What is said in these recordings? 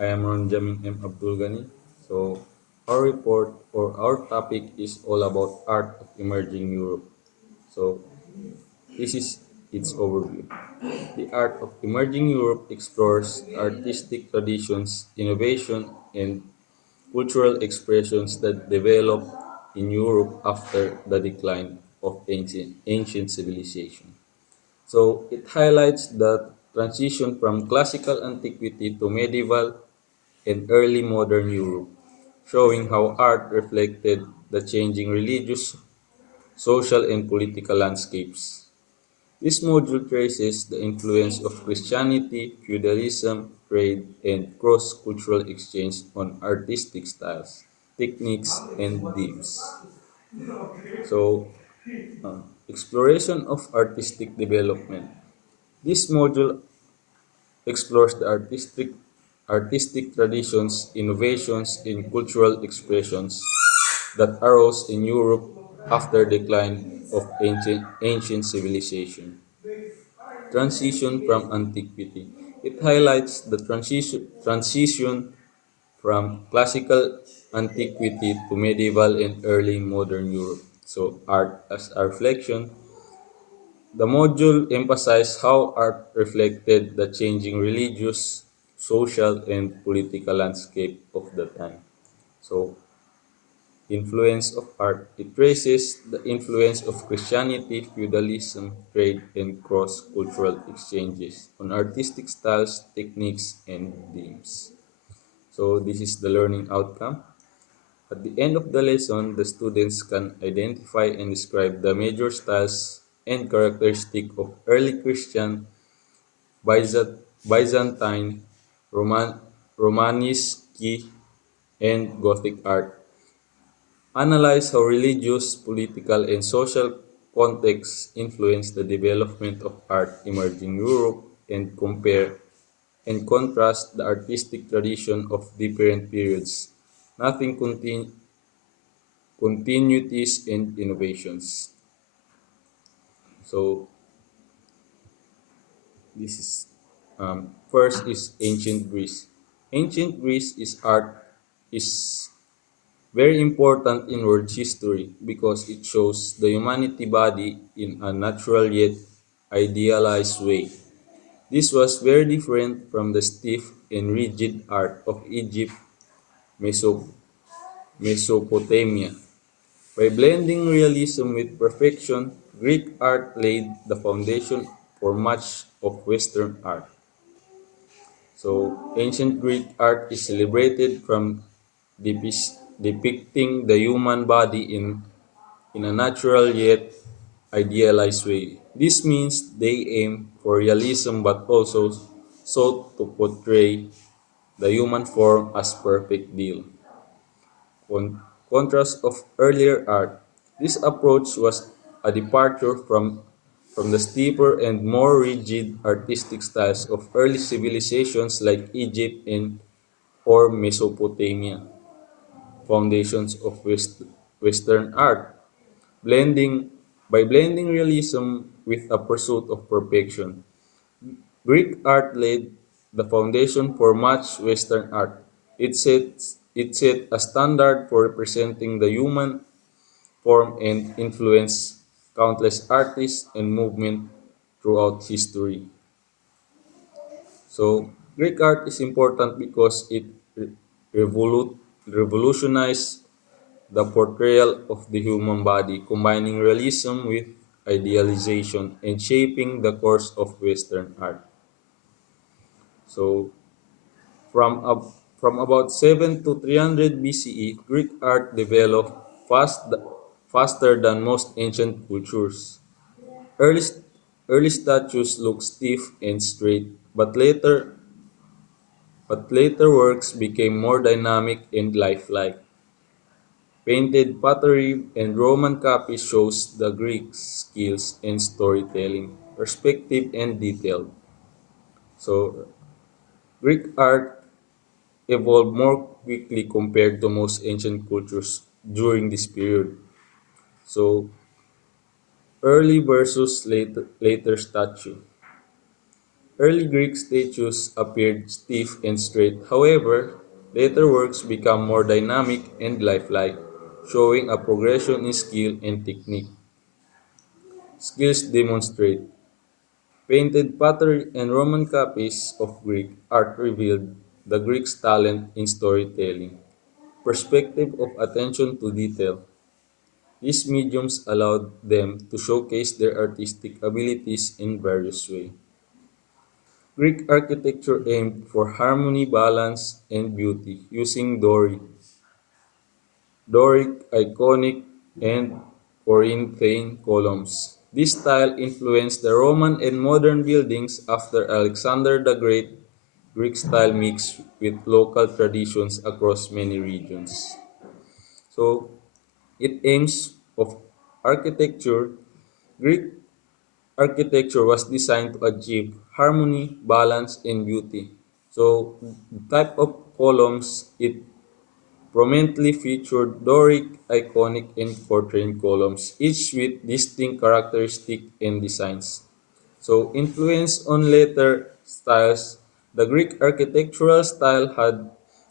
I am Ronjamin M. Abdul Ghani. So, our report or our topic is all about art of emerging Europe. So, this is its overview. The art of emerging Europe explores artistic traditions, innovation, and cultural expressions that developed in Europe after the decline of ancient civilization. So it highlights the transition from classical antiquity to medieval and early modern Europe, showing how art reflected the changing religious, social, and political landscapes. This module traces the influence of Christianity, feudalism, trade, and cross-cultural exchange on artistic styles, techniques, and themes. So, exploration of artistic development. This module explores the artistic traditions, innovations, and cultural expressions that arose in Europe after decline of ancient civilization. Transition from antiquity. It highlights the transition from classical antiquity to medieval and early modern Europe. So art as a reflection. The module emphasized how art reflected the changing religious, social, and political landscape of the time. So, influence of art. It traces the influence of Christianity, feudalism, trade, and cross-cultural exchanges on artistic styles, techniques, and themes. So, this is the learning outcome. At the end of the lesson, the students can identify and describe the major styles and characteristics of early Christian, Byzantine, Romanesque, and Gothic art. Analyze how religious, political, and social contexts influence the development of art emerging in Europe and compare and contrast the artistic tradition of different periods. Nothing continuities and innovations. So this is first is ancient Greece. Ancient Greece is very important in world history because it shows the humanity body in a natural yet idealized way. This was very different from the stiff and rigid art of Egypt, Meso- Mesopotamia. By blending realism with perfection, Greek art laid the foundation for much of Western art. So, ancient Greek art is celebrated from depicting the human body in a natural yet idealized way. This means they aim for realism but also sought to portray the human form as perfect deal. Contrast of earlier art. This approach was a departure from the steeper and more rigid artistic styles of early civilizations like Egypt and or Mesopotamia, foundations of Western art. Blending realism with a pursuit of perfection. Greek art laid the foundation for much Western art. It set a standard for representing the human form and influenced countless artists and movements throughout history. So, Greek art is important because it revolutionized the portrayal of the human body, combining realism with idealization and shaping the course of Western art. So, from, ab- from about 7 to 300 BCE, Greek art developed faster than most ancient cultures. Early, early statues look stiff and straight, but later works became more dynamic and lifelike. Painted pottery and Roman copies shows the Greek skills in storytelling, perspective, and detail. So, Greek art evolved more quickly compared to most ancient cultures during this period. So, early versus later statue. Early Greek statues appeared stiff and straight. However, later works become more dynamic and lifelike, showing a progression in skill and technique. Skills demonstrate. Painted pottery and Roman copies of Greek art revealed the Greeks' talent in storytelling. Perspective of attention to detail. These mediums allowed them to showcase their artistic abilities in various ways. Greek architecture aimed for harmony, balance, and beauty using Doric, Iconic, and Corinthian columns. This style influenced the Roman and modern buildings after Alexander the Great. Greek style mixed with local traditions across many regions. So, it aims of architecture. Greek architecture was designed to achieve harmony, balance, and beauty. So, the type of columns it prominently featured Doric, Iconic, and Quatrain columns, each with distinct characteristics and designs. So, influence on later styles, the Greek architectural style had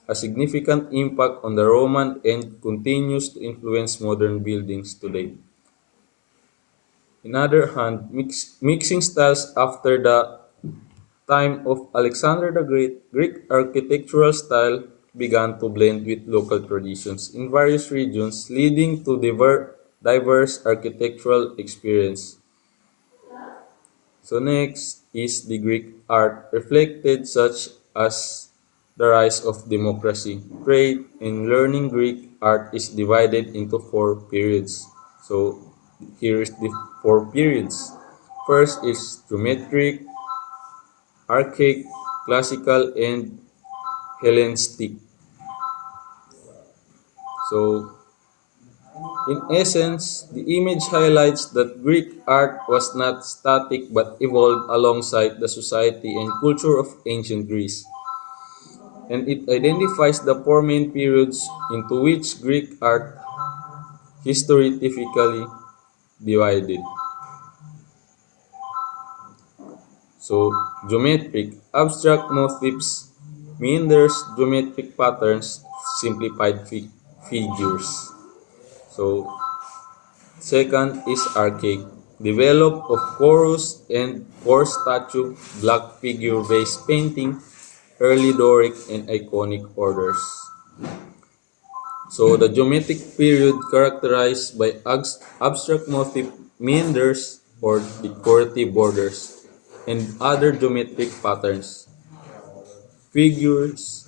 a significant impact on the Roman and continues to influence modern buildings today. On the other hand, mixing styles after the time of Alexander the Great, Greek architectural style began to blend with local traditions in various regions, leading to diverse architectural experience. So next is the Greek art reflected such as the rise of democracy. Trade and learning Greek art is divided into four periods. So here is the four periods. First is geometric, archaic, classical, and Hellenistic. So, in essence, the image highlights that Greek art was not static but evolved alongside the society and culture of ancient Greece. And it identifies the four main periods into which Greek art history typically divided. So, geometric, abstract motifs, meanders, geometric patterns, simplified figures. So, second is archaic, developed of chorus and core statue, black figure-based painting, early Doric and Iconic orders. So, the geometric period characterized by abstract motif meanders or decorative borders and other geometric patterns. Figures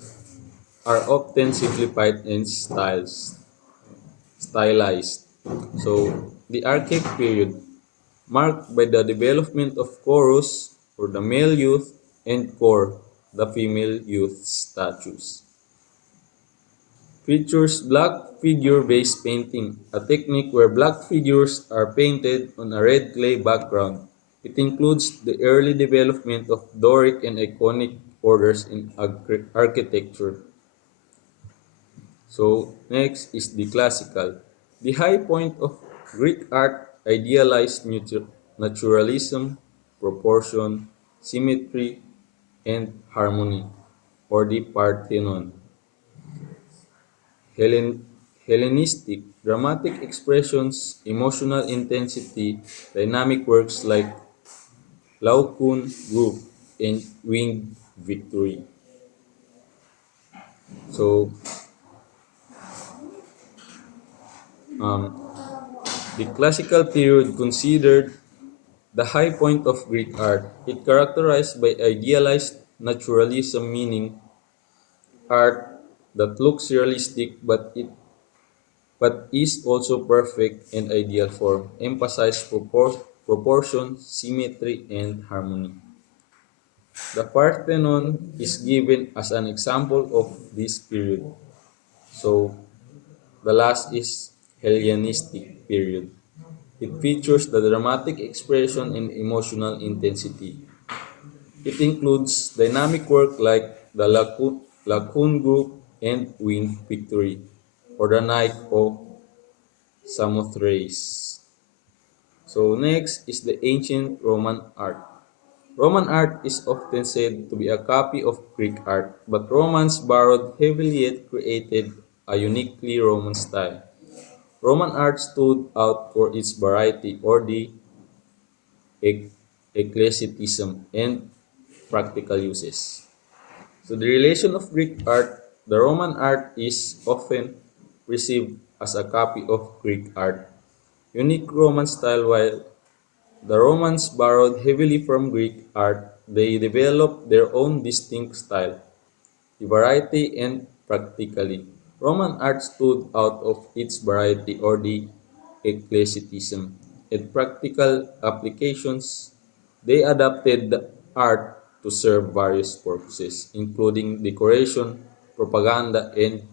are often simplified and stylized. So, the archaic period, marked by the development of chorus for the male youth and core, the female youth statues. Features black figure-based painting, a technique where black figures are painted on a red clay background. It includes the early development of Doric and Iconic orders in architecture. So, next is the classical. The high point of Greek art idealized naturalism, proportion, symmetry, and harmony, or the Parthenon. Hellen- Hellenistic, dramatic expressions, emotional intensity, dynamic works like Laocoon Group and Winged Victory. So, um, the classical period considered the high point of Greek art. It characterized by idealized naturalism, meaning art that looks realistic but is also perfect and ideal form, emphasize proportion, symmetry, and harmony. The Parthenon is given as an example of this period. So the last is Hellenistic period. It features the dramatic expression and emotional intensity. It includes dynamic work like the Laocoon Group and Winged Victory, or the Night of Samothrace. So next is the ancient Roman art. Roman art is often said to be a copy of Greek art, but Romans borrowed heavily yet created a uniquely Roman style. Roman art stood out for its variety, order, ec- eclecticism, and practical uses. So the relation of Greek art, the Roman art is often perceived as a copy of Greek art. Unique Roman style, while the Romans borrowed heavily from Greek art, they developed their own distinct style, variety, and practically. Roman art stood out of its variety or the eclecticism and practical applications. They adapted the art to serve various purposes, including decoration, propaganda, and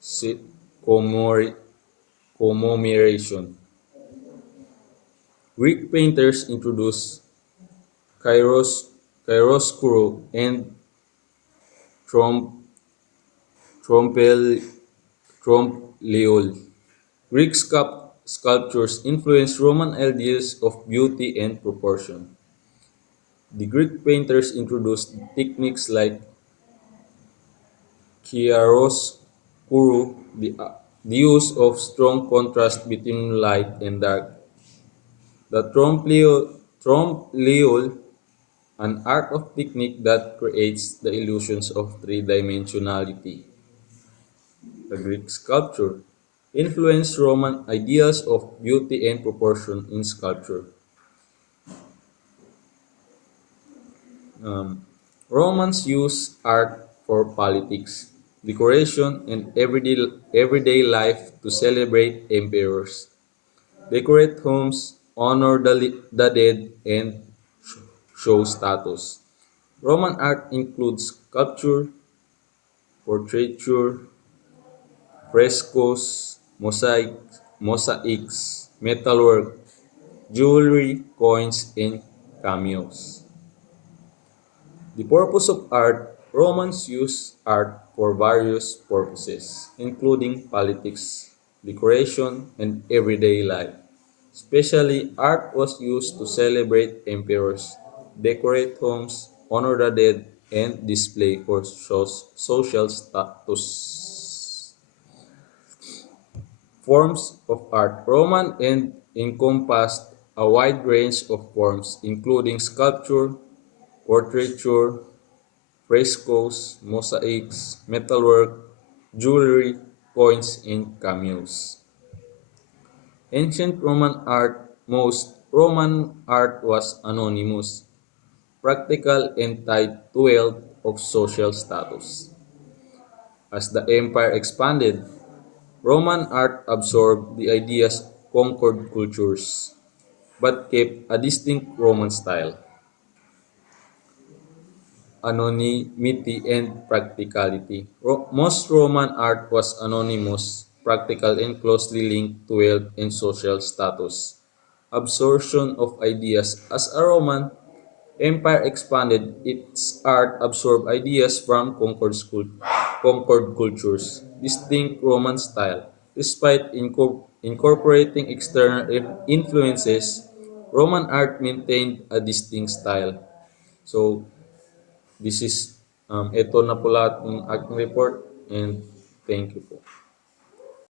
si- commemora- commemoration. Greek painters introduced chiros, chiaroscuro, and trom, trompel, trompe-l'oeil. Greek sculptures influenced Roman ideas of beauty and proportion. The Greek painters introduced techniques like chiaroscuro, the use of strong contrast between light and dark. The trompe-l'oeil, an art of technique that creates the illusions of three-dimensionality. The Greek sculpture influenced Roman ideas of beauty and proportion in sculpture. Um, Romans used art for politics, decoration, and everyday life to celebrate emperors, decorate homes, honor the dead, and show status. Roman art includes sculpture, portraiture, frescoes, mosaics, metalwork, jewelry, coins, and cameos. The purpose of art. Romans used art for various purposes, including politics, decoration, and everyday life. Especially, art was used to celebrate emperors, decorate homes, honor the dead, and display for social status. Forms of art. Roman and encompassed a wide range of forms, including sculpture, portraiture, frescoes, mosaics, metalwork, jewelry, coins, and cameos. Ancient Roman art. Most Roman art was anonymous, practical, and tied to wealth of social status. As the empire expanded, Roman art absorbed the ideas of conquered cultures, but kept a distinct Roman style, anonymity, and practicality. Most Roman art was anonymous, practical, and closely linked to wealth and social status. Absorption of ideas. As a Roman empire expanded, its art absorbed ideas from conquered cultures, distinct Roman style. Despite incorporating external influences, Roman art maintained a distinct style. So, this is ito na po lahat ng aking report and thank you po.